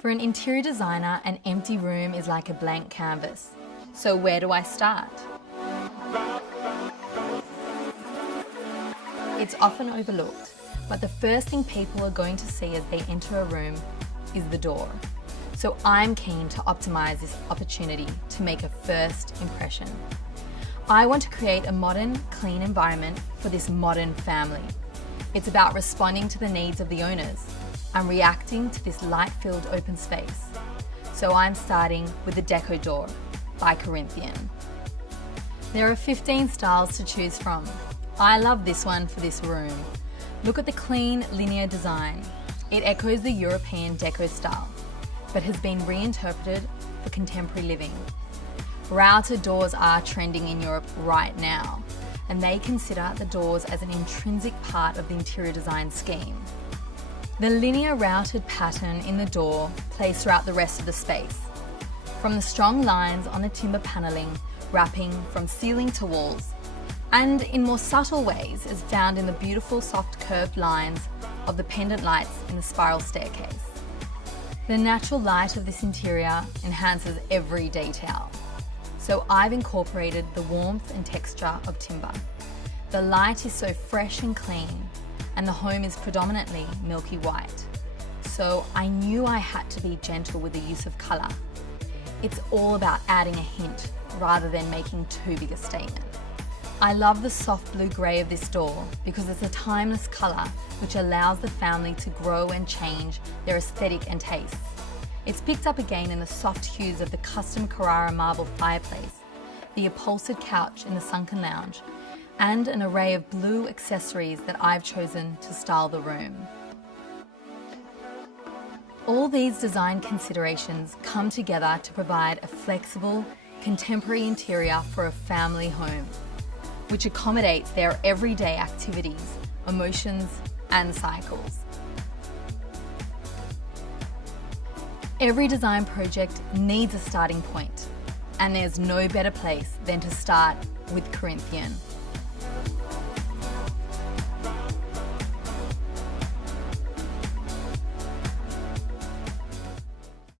For an interior designer, an empty room is like a blank canvas. So where do I start? It's often overlooked, but the first thing people are going to see as they enter a room is the door. So I'm keen to optimize this opportunity to make a first impression. I want to create a modern, clean environment for this modern family. It's about responding to the needs of the owners and reacting to this light-filled open space. So I'm starting with the Deco Door by Corinthian. There are 15 styles to choose from. I love this one for this room. Look at the clean, linear design. It echoes the European deco style, but has been reinterpreted for contemporary living. Routed doors are trending in Europe right now, and they consider the doors as an intrinsic part of the interior design scheme. The linear routed pattern in the door plays throughout the rest of the space, from the strong lines on the timber paneling wrapping from ceiling to walls, and in more subtle ways is found in the beautiful soft curved lines of the pendant lights in the spiral staircase. The natural light of this interior enhances every detail, so I've incorporated the warmth and texture of timber. The light is so fresh and clean, and the home is predominantly milky white, so I knew I had to be gentle with the use of colour. It's all about adding a hint rather than making too big a statement. I love the soft blue grey of this door because it's a timeless colour which allows the family to grow and change their aesthetic and tastes. It's picked up again in the soft hues of the custom Carrara marble fireplace, the upholstered couch in the sunken lounge, and an array of blue accessories that I've chosen to style the room. All these design considerations come together to provide a flexible, contemporary interior for a family home, which accommodates their everyday activities, emotions, and cycles. Every design project needs a starting point, and there's no better place than to start with Corinthian.